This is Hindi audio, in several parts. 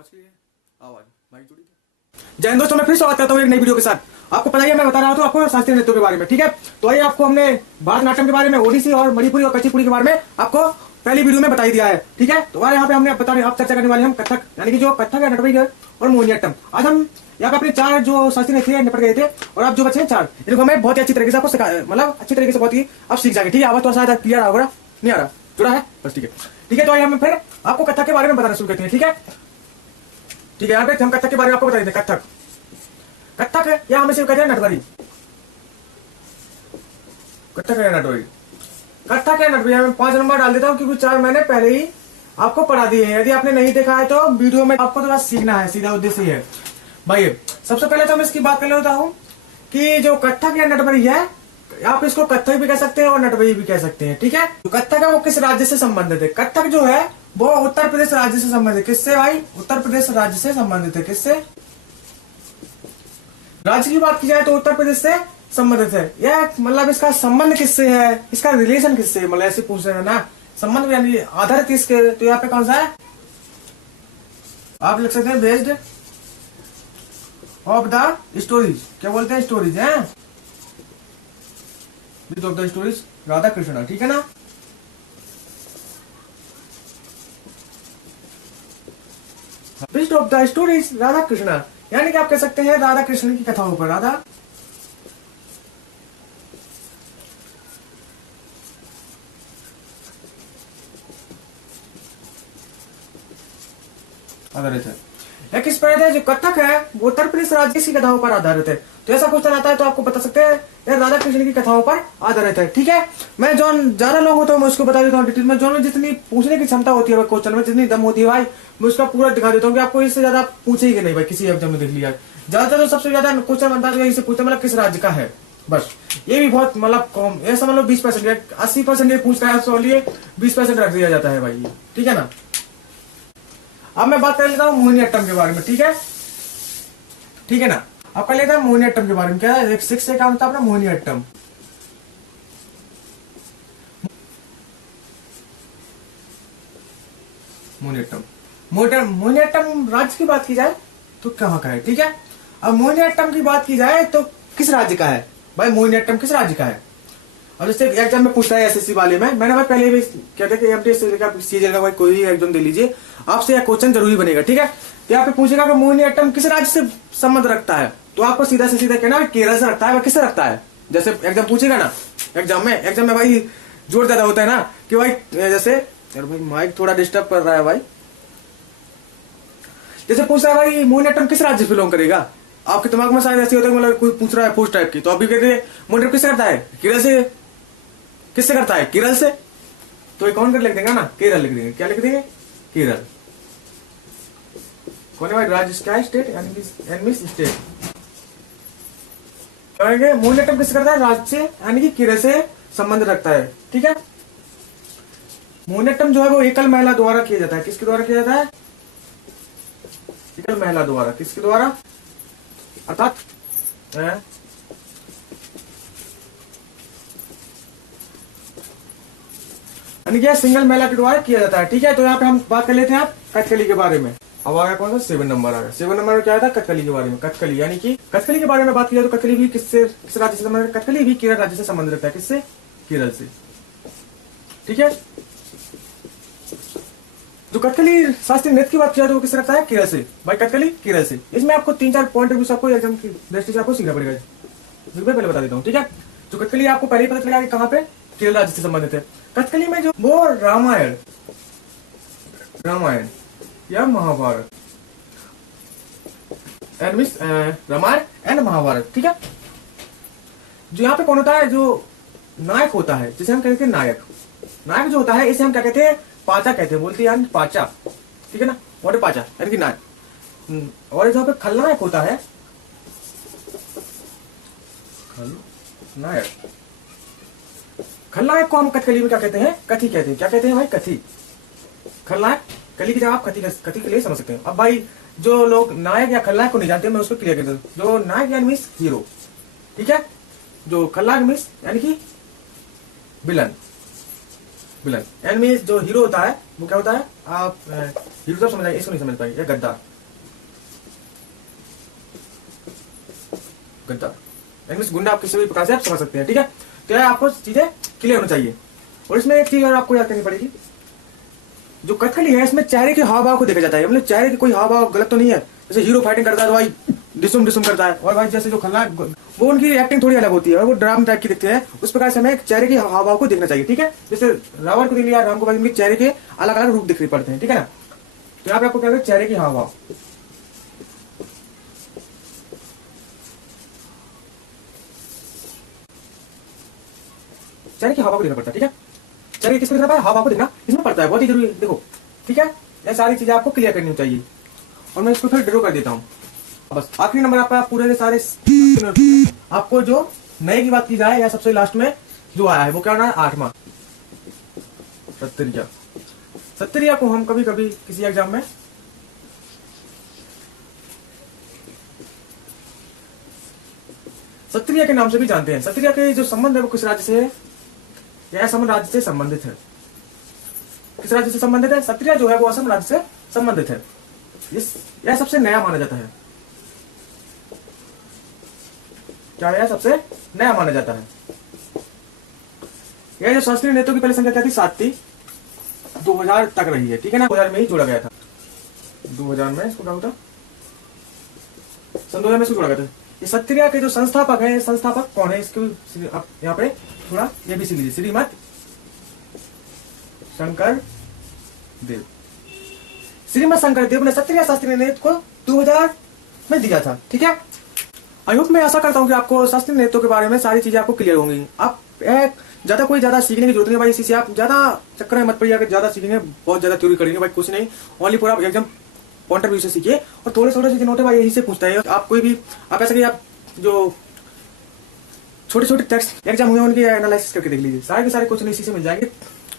आवाज की आवाज माइक जुड़ी थी। जय हिंद दोस्तों, मैं फिर स्वागत करता हूँ एक नई वीडियो के साथ। आपको पता ही है, मैं बता रहा हूँ आपको शास्त्रीय नृत्यों के बारे में, ठीक है। तो आइए, आपको हमने भारतनाट्यम के बारे में, ओडिसी और मणिपुरी और कचिपुड़ी के बारे में आपको पहली वीडियो में बता ही दिया है, ठीक है। तो यहाँ पे हमने बता रहे, आप चर्चा करने वाले हम कथक, यानी कि जो कथक है, नटवई और मोहिनीअट्टम। आज हम यहाँ पे अपने 4 जो शास्त्रीय नृत्य निपट गए थे, और आप जो बचे हैं 4, इनको हमें बहुत ही अच्छी तरीके से आपको सिखा, मतलब अच्छी तरीके से बहुत ही आप सीख जाएंगे, ठीक है। आवाज तो शायद क्लियर होगा, नहीं आ रहा, जुड़ा है बस, ठीक है ठीक है। तो आइए हम फिर आपको कथक के बारे में बताना शुरू करते हैं, ठीक है ठीक है। यहाँ पे हम कथक के बारे में आपको बता देते हैं। कथक कथक है या हमें सिर्फ कहते हैं नटवरी। कथक है नटवरी, कथक है नटवरी। मैं 5 नंबर डाल देता हूँ क्योंकि 4 मैंने पहले ही आपको पढ़ा दिए हैं। यदि आपने नहीं देखा है तो वीडियो में आपको तो बस सीखना है, सीधा उद्देश्य है भाई। सबसे पहले तो मैं इसकी बात कर लेता हूँ कि जो कथक या नटवरी है, आप इसको कथक भी कह सकते हैं और नटवरी भी कह सकते हैं, ठीक है। जो कथक है वो किस राज्य से संबंधित है? कथक जो है वो उत्तर प्रदेश राज्य से संबंधित। किससे भाई? उत्तर प्रदेश राज्य से संबंधित है। किससे? राज्य की बात की जाए तो उत्तर प्रदेश से संबंधित है। यह मतलब इसका संबंध किससे है, इसका रिलेशन किससे, मतलब ऐसे पूछ रहे हैं ना, संबंध यानी आधार किसके। तो यहाँ पे कौन सा है? आप लिख सकते हैं बेस्ड ऑफ द स्टोरीज। क्या बोलते हैं? स्टोरीज है, based of the stories Radha Krishna, ठीक है ना। Based of the stories Radha Krishna, यानी कि आप कह सकते हैं राधा कृष्ण की कथाओं पर राधा आधारित है। या किस पर है? जो कथक है वो उत्तर प्रदेश राज्य की कथाओं पर आधारित है। तो ऐसा क्वेश्चन आता है तो आपको बता सकते हैं यह राधा कृष्ण की कथाओं पर आधारित है, ठीक है। मैं जो ज्यादा लोग होते हैं मैं उसको बता देता हूँ डिटेल में। जो जितनी पूछने की क्षमता होती है क्वेश्चन में, जितनी दम होती है भाई, मैं उसका पूरा दिखा देता हूँ कि आपको इससे ज्यादा पूछेगी नहीं भाई। किसी एग्जाम में देख लिया ज्यादातर तो सबसे ज्यादा क्वेश्चन बनता है यही से पूछते, मतलब किस राज्य का है, बस। ये भी बहुत मतलब कम, ऐसा मतलब 20%, 80% ये पूछता है, तो 20% रख दिया जाता है भाई, ठीक है ना। अब मैं बात कर लेता हूँ मोहिनीअट्टम के बारे में, ठीक है ठीक है ना। अब कर लेता हूँ मोहिनीअट्टम के बारे में। क्या है? 6 से काम था अपना मोहिनीअट्टम। मोहिनीअट्टम मोहिनीअट्टम राज्य की बात की जाए तो कहाँ का है, ठीक है। अब मोहिनीअट्टम की बात की जाए तो किस राज्य का है भाई? मोहिनीअट्टम किस राज्य का है? और जैसे एग्जाम में पूछता है एसएससी वाले में, मैंने भाई पहले भी कहते हैं कि एमटीएस सीजन का भाई कोई भी एग्जाम दे लीजिए, आपसे यह क्वेश्चन जरूरी बनेगा, ठीक है। तो यहाँ पे पूछेगा कि मोहिनीअट्टम किस राज्य से संबंध रखता है, तो आपको सीधा से सीधा कहना केरल से रखता है। वह किससे रखता है? जैसे एग्जाम पूछेगा ना, एग्जाम में भाई जोर ज्यादा होता है ना कि भाई, जैसे यार भाई माइक थोड़ा डिस्टर्ब कर रहा है भाई। जैसे पूछ रहा है भाई मोहिनीअट्टम किस राज्य से बिलोंग करेगा, आपके दिमाग में शायद ऐसे होता है मतलब कोई पूछ रहा है फोर्स टाइप की, तो अभी कहते हैं मोहिनीअट्टम किससे करता है? केरल से। किससे करता है? केरल से। तो एक कौन कर लिख देंगे ना, केरल लिख देंगे। क्या लिख देंगे? केरल। कौन है भाई? राज्य क्या है? स्टेट, यानी स्टेट। कहेंगे मोहिनीअट्टम किससे करता है? राज्य से, यानी कि केरल से संबंध रखता है, ठीक है। मोहिनीअट्टम जो है वो एकल महिला द्वारा किया जाता है। किसके द्वारा किया जाता है? एकल महिला द्वारा। किसके द्वारा? अर्थात यानी कि सिंगल महिला के द्वारा किया जाता है, ठीक है। तो यहाँ पे हम बात कर लेते हैं आप कथकली के बारे में। अब आ गया कौन सा? 7 नंबर आ गया। 7 नंबर में क्या था? कथकली के बारे में। कथकली यानी कि कथकली के बारे में बात किया तो कथकली भी किस राज्य से संबंध? कथकली भी केरल राज्य से संबंध रखता है। किससे? केरल से, ठीक है। जो कथकली शास्त्रीय नृत्य की बात किया तो वो किससे रखता है? केरल से भाई, कथकली केरल से। इसमें आपको 3-4 पॉइंट आपको एग्जाम की दृष्टि से आपको सीखना पड़ेगा, पहले बता देता हूँ, ठीक है। जो कथकली आपको पहले ही पता चलेगा कि कहाँ पे केरल राज्य से संबंधित है। कथकली में जो वो रामायण या महाभारत, रामायण एंड महाभारत, ठीक है। जो यहाँ पे कौन होता है? जो नायक होता है, जिसे हम कहते हैं नायक जो होता है, इसे हम क्या कहते हैं? पाचा कहते हैं। बोलते हैं पाचा, ठीक है ना। और पाचा यानी कि नायक। और जहाँ पे खलनायक होता है, खलनायक को हम कथकली में क्या कहते हैं? कथी कहते हैं। क्या कहते हैं भाई? कथी। खलनायक, कली की जगह आप कथी के लिए समझ सकते हैं। अब भाई जो लोग नायक या खलनायक को नहीं जानते, मैं उसको क्लियर कर दूं। जो नायक यानी मीन्स हीरो, ठीक है। जो खलनायक मीन्स यानी कि विलन, विलन। एनिमी जो हीरो होता है वो क्या होता है, आप हीरो तो समझ आएंगे, इसको नहीं समझ पाएंगे। गद्दार, गद्दार एनिमी गुंडा, आप किसी भी प्रकार से आप समझ सकते हैं, ठीक है। तो यार आपको चीजें क्लियर होनी चाहिए। और इसमें एक चीज और आपको याद करनी पड़ेगी, जो कथकली है इसमें चेहरे के हाव भाव को देखा जाता है, मतलब चेहरे के कोई हाव भाव गलत तो नहीं है। जैसे हीरो फाइटिंग करता है तो भाई डिसुम डिसुम करता है, और भाई जैसे जो खलनायक वो उनकी एक्टिंग थोड़ी अलग होती है और वो ड्रामा टाइप की दिखते हैं, उस प्रकार से हमें चेहरे के हाव भाव को देखना चाहिए, ठीक है। जैसे रावण को देख लिया, राम को भाई उनके चेहरे के अलग अलग रूप दिखाई पड़ते हैं, ठीक है ना। तो यहाँ पे आपको क्या चेहरे के हाव भाव, चेहरे के हाव भाव को देखना पड़ता है, ठीक है। चेहरे किसको देखना पाए, हाव भाव को देखना इसमें पड़ता है, बहुत ही जरूरी है, देखो, ठीक है। ये सारी चीजें आपको क्लियर करनी चाहिए। और मैं इसको फिर ड्रॉ कर देता हूँ। बस आखिरी नंबर आपका पूरे के सारे आपको जो नए की बात की जाए या सबसे लास्ट में जो आया है वो क्या होना है, 8वां सत्तरिया। सत्तरिया को हम कभी कभी किसी एग्जाम में सत्तरिया के नाम से भी जानते हैं। सत्तरिया के जो संबंध है वो किस राज्य से है, यह असम राज्य से संबंधित है। किस राज्य से संबंधित है, सत्तरिया जो है वो असम राज्य से संबंधित है। यह सबसे नया माना जाता है, क्या यह सबसे नया माना जाता है। यह जो शास्त्रीय नृत्यों की पहली संख्या क्या थी, 7 थी, 2000 तक रही है, ठीक है ना। 2000 में ही जोड़ा गया था, 2000 में इसको क्या होता, सन 2000 में इसको जोड़ा गया था। ये सत्तरिया के जो संस्थापक है, संस्थापक कौन है, इसको आप यहाँ पे थोड़ा ये भी सीख लीजिए, श्रीमद शंकर देव। श्रीमद शंकर देव ने सत्तरिया शास्त्रीय नृत्य को 2000 में दिया था, ठीक है। आई होप, मैं आशा करता हूँ कि आपको शास्त्रीय नृत्यों के बारे में सारी चीजें आपको क्लियर होंगी। आप ज्यादा सीखने की जरूरत नहीं भाई, इसी से आप ज्यादा चक्कर में मत पड़िए। अगर ज्यादा सीखेंगे, बहुत ज्यादा थ्योरी करेंगे भाई, कुछ नहीं, ओनली पूरा आप एकदम पॉइंट ऑफ व्यू से सीखिए। और थोड़े थोड़े से नोट है भाई, यही से पूछता है। आप कोई भी आप ऐसा कि आप जो छोटे छोटे टेक्स्ट एग्जाम हुए उनके एनालिसिस करके देख लीजिए, सारे के सारे क्वेश्चन इसी से मिल जाएंगे।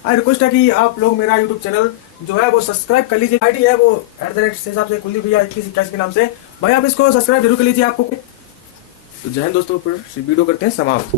आई रिक्वेस्ट है कि आप लोग मेरा यूट्यूब चैनल जो है वो सब्सक्राइब कर लीजिए। आईडी है वो @ हिसाब से कुलदीप भैया किसी के नाम से, भाई आप इसको सब्सक्राइब जरूर कर लीजिए आपको। तो जय हिंद दोस्तों, फिर वीडियो करते हैं समाप्त।